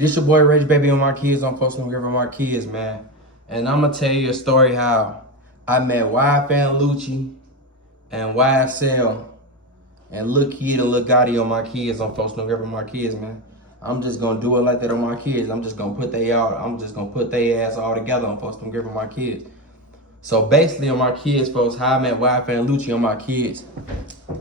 This your boy Reggie, baby, on my kids, on Folks Don't Give Her My Kids, man. And I'm gonna tell you a story how I met YF and Lucci and YSL and Lil Keed and Lil Gotti on my kids, on Folks Don't Give Her My Kids, man. I'm just gonna do it like that on my kids. I'm just gonna put they ass all together on Folks Don't Give Her My Kids. So basically on my kids, folks, how I met YF and Lucci on my kids.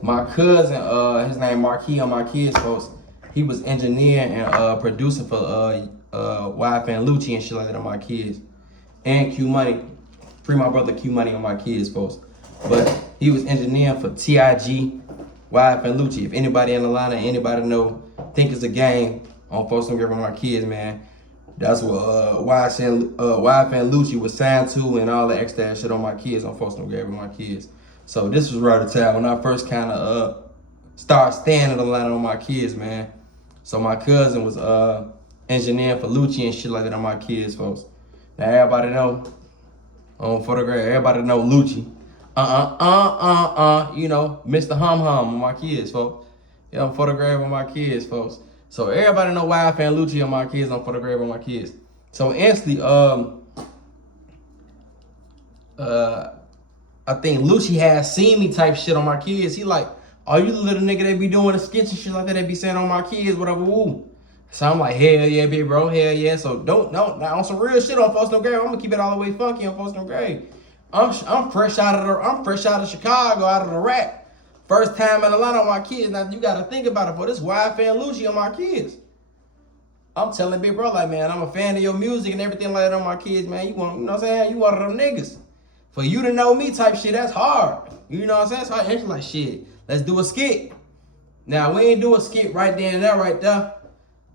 My cousin, his name Marquis on my kids, folks. He was engineering and producing for YF and Lucci and shit like that on my kids. And Q Money, free my brother Q Money on my kids, folks. But he was engineering for TIG, YF and Lucci. If anybody in Atlanta, anybody know, think it's a game on Folks Don't Give Her My Kids, man. That's what YF and Lucci was signed to and all the extra shit on my kids on Folks Don't Give Her My Kids. So this was right at the time when I first kind of started staying in Atlanta on my kids, man. So my cousin was engineering for Lucci and shit like that on my kids, folks. Now everybody know on photograph, everybody know Lucci. You know, Mr. Hum Hum on my kids, folks. Yeah, I'm photographing on my kids, folks. So everybody know YF and Lucci on my kids, on photograph on my kids. So instantly, I think Lucci had seen me type shit on my kids. He like, are you the little nigga that be doing the skits and shit like that? They be saying on my kids, whatever. Woo. So I'm like, hell yeah, big bro, hell yeah. So don't now on some real shit on Folks Don't Grave. I'm gonna keep it all the way funky on Folks Don't Grave. I'm fresh out of Chicago, out of the rap. First time in Atlanta on my kids. Now you gotta think about it. For this YF and Lucci on my kids. I'm telling big bro, like, man, I'm a fan of your music and everything like that on my kids, man. You want, you know what I'm saying? You one of them niggas. For you to know me type shit, that's hard. You know what I'm saying? So I like, shit, let's do a skit. Now, we ain't do a skit right there and there, right there.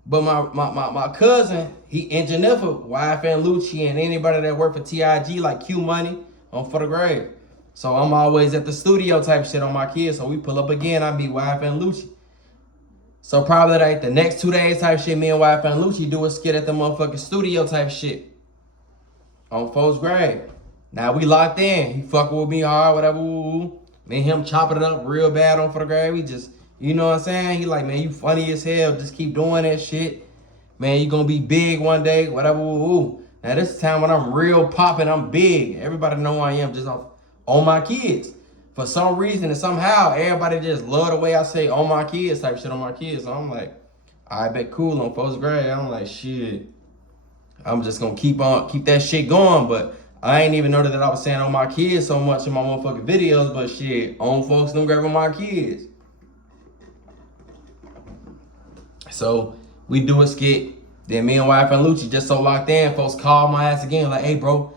But my cousin, he engineered for YF and Lucci and anybody that work for TIG, like Q Money, on For the Grave. So I'm always at the studio type shit on my kids. So we pull up again, I meet YF and Lucci. So probably like the next 2 days type shit, me and YF and Lucci do a skit at the motherfucking studio type shit on Folks Grave. Now we locked in. He fucking with me hard, whatever. Woo. Me and him chopping it up real bad on For the Grave. We just, you know what I'm saying? He like, man, you funny as hell. Just keep doing that shit. Man, you gonna be big one day, whatever. Woo. Now this time when I'm real popping, I'm big. Everybody know who I am just on my kids. For some reason and somehow, everybody just love the way I say on my kids type shit on my kids. So I'm like, I bet cool on Folks Grave. I'm like, shit. I'm just gonna keep that shit going, but I ain't even know that I was saying on my kids so much in my motherfucking videos, but shit, on Folks Don't Grave on my kids. So we do a skit. Then me and YF and Lucci just so locked in, folks call my ass again, like, hey bro,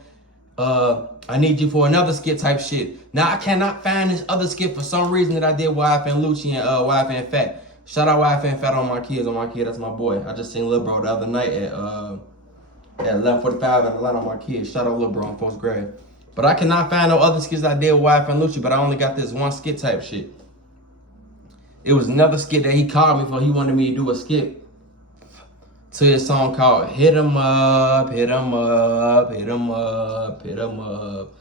I need you for another skit type shit. Now I cannot find this other skit for some reason that I did YF and Lucci and YF and Fat. Shout out YF and Fat on my kids, that's my boy. I just seen Lil Bro the other night at 11:45 in Atlanta on my kids. Shout out Lil Bro on Folks Grave. But I cannot find no other skits I did with YF and Lucci, but I only got this one skit type shit. It was another skit that he called me for. He wanted me to do a skit to his song called Hit 'em Up, Hit 'em Up, Hit 'em Up, Hit 'em Up.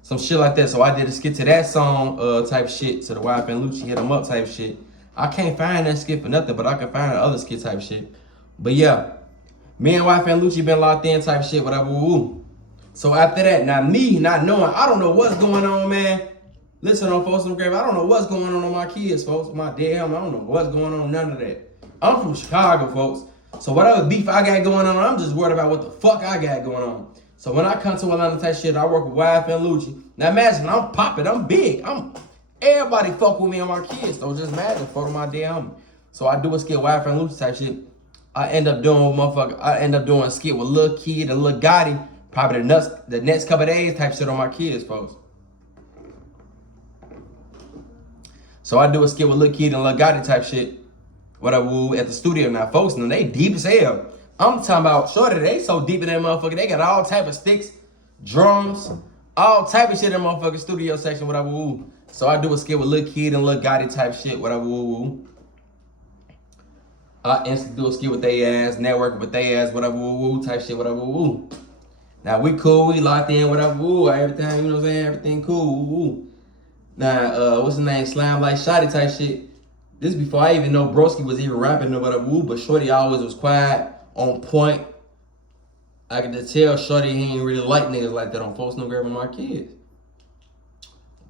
Some shit like that. So I did a skit to that song type shit, to the YF and Lucci Hit 'em Up type shit. I can't find that skit for nothing, but I can find other skit type shit. But yeah, me and YF and Lucci been locked in type shit, whatever. Woo. So after that, now me not knowing, I don't know what's going on, man. Listen on Folks Don't Grave, I don't know what's going on my kids, folks. My damn, I don't know what's going on, none of that. I'm from Chicago, folks. So whatever beef I got going on, I'm just worried about what the fuck I got going on. So when I come to Atlanta type shit, I work with YF and Lucci. Now imagine, I'm popping, I'm big. Everybody fuck with me and my kids. So just imagine, fuck with my damn. So I do a skit YF and Lucci type shit. I end up doing a skit with Lil Keed and Lil Gotti, probably the next couple of days type shit on my kids, folks. So I do a skit with Lil Keed and Lil Gotti type shit, whatever, at the studio. Now, folks, now they deep as hell. I'm talking about, shorty, they so deep in that motherfucker, they got all type of sticks, drums, all type of shit in the motherfucking studio section, whatever. So I do a skit with Lil Keed and Lil Gotti type shit, whatever. I instantly do a skit with they ass, network with they ass, whatever, type shit, whatever. Now we cool, we locked in, whatever. Everything, you know what I'm saying? Everything cool. Now, what's the name? Slam like Shotty type shit. This before I even know Broski was even rapping or whatever. But Shorty always was quiet, on point. I can just tell shorty he ain't really like niggas like that on folks no grabbing my kids.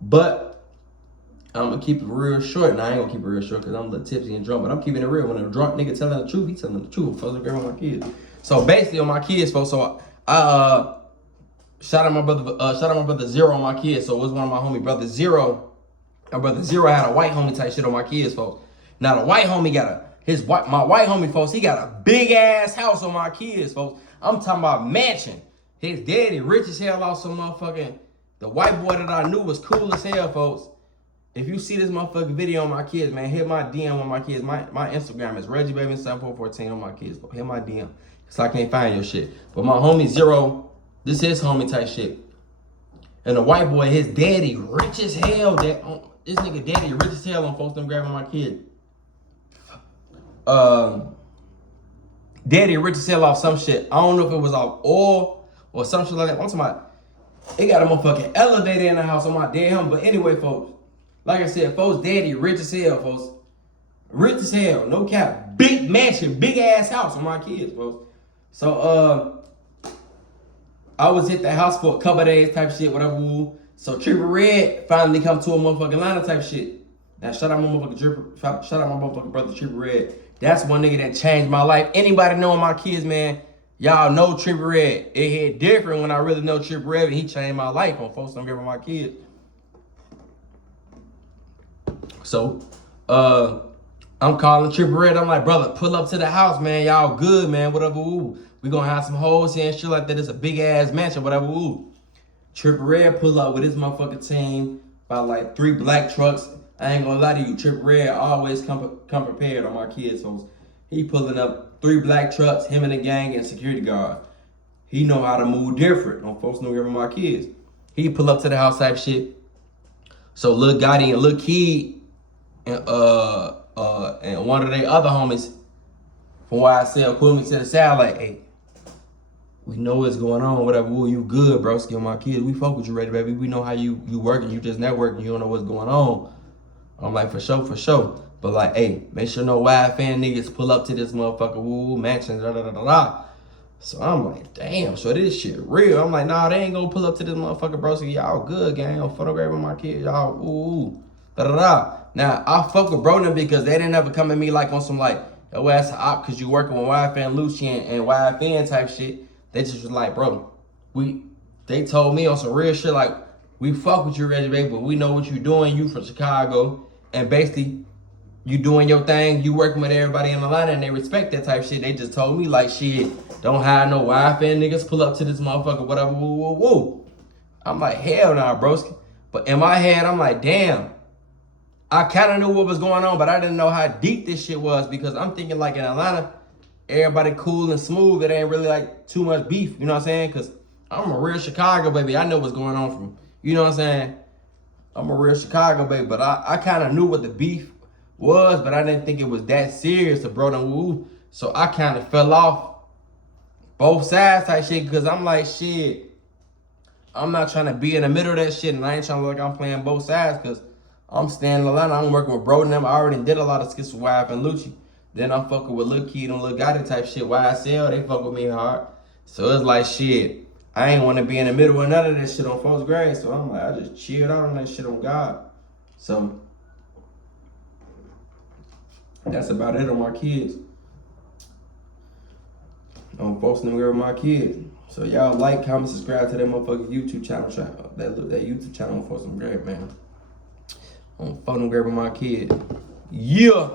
But I'm gonna keep it real short. Now I ain't gonna keep it real short because I'm a little tipsy and drunk, but I'm keeping it real. When a drunk nigga telling the truth, he telling the truth. Folks no grabbing my kids. So basically on my kids, folks, so I shout out my brother Zero on my kids. So it was one of my homie brother Zero. My brother Zero had a white homie type shit on my kids, folks. Now the white homie got my white homie, folks, he got a big ass house on my kids, folks. I'm talking about mansion. His daddy rich as hell off some motherfucking, the white boy that I knew was cool as hell, folks. If you see this motherfucking video on my kids, man, hit my DM on my kids. My Instagram is Reggie Baby 7414 on my kids, folks. Hit my DM. Cause I can't find your shit. But my homie Zero, this is homie type shit. And the white boy, his daddy rich as hell. This nigga daddy rich as hell on folks them grabbing my kid. Daddy rich as hell off some shit. I don't know if it was off oil or some shit like that. I'm talking about, it got a motherfucking elevator in the house on my dead home. But anyway, folks, like I said, folks, daddy rich as hell, folks. Rich as hell, no cap. Big mansion, big ass house on my kids, folks. So, I was at the house for a couple of days type shit, whatever. So Triple Red finally come to a motherfucking line type shit. Now shout out my motherfucking brother Triple Red. That's one nigga that changed my life. Anybody knowing my kids, man, y'all know Triple Red. It hit different when I really know Triple Red, and he changed my life on folks don't give my kids. So, I'm calling Triple Red. I'm like, brother, pull up to the house, man. Y'all good, man. Whatever. We gonna have some hoes here and shit like that. It's a big ass mansion, whatever. Triple Red pull up with his motherfucking team by like 3 black trucks. I ain't gonna lie to you, Triple Red always come prepared on my kids, folks. He pulling up 3 black trucks, him and the gang and security guard. He know how to move different on folks know my kids. He pull up to the house type shit. So Lil Gotti and Lil Keed and one of their other homies from YSL pulled me to the side like, hey, we know what's going on, whatever. Ooh, you good, bro. Skill my kids. We fuck with you, Reggie, baby. We know how you working. You just networking. You don't know what's going on. I'm like, for sure. But like, hey, make sure no wild fan niggas pull up to this motherfucker. Woo, mansion, da. So I'm like, damn, so this shit real. I'm like, nah, they ain't gonna pull up to this motherfucker, bro. So y'all good, gang. I'm photographing my kids. Y'all, da. Now, I fuck with bro them because they didn't ever come at me like on some like, yo, ass a op because you working with YFN Lucci and YFN type shit. They just was like, bro, they told me on some real shit like, we fuck with you, Reggie, baby, but we know what you doing. You from Chicago. And basically, you doing your thing. You working with everybody in the line and they respect that type shit. They just told me like, shit, don't hire no YFN niggas. Pull up to this motherfucker, whatever, woo. I'm like, hell nah, broski. But in my head, I'm like, damn. I kind of knew what was going on, but I didn't know how deep this shit was because I'm thinking like in Atlanta, everybody cool and smooth. It ain't really like too much beef, you know what I'm saying? Because I'm a real Chicago baby. I know what's going on from, you know what I'm saying? I'm a real Chicago baby, but I kind of knew what the beef was, but I didn't think it was that serious to bro them woo. So I kind of fell off both sides type shit because I'm like, shit, I'm not trying to be in the middle of that shit and I ain't trying to look like I'm playing both sides because I'm staying in Atlanta. I'm working with bro and them. I already did a lot of skits with YF and Lucci. Then I'm fucking with Lil Keed and Lil Gotti type shit. YSL, they fuck with me hard. So it's like, shit, I ain't want to be in the middle of none of that shit on folks' grade. So I'm like, I just chilled out on that shit on God. So that's about it on my kids. On folks them with my kids. So y'all like, comment, subscribe to that motherfucking YouTube channel. That YouTube channel on folks them grade, man. On folks them grade with my kids. Yeah.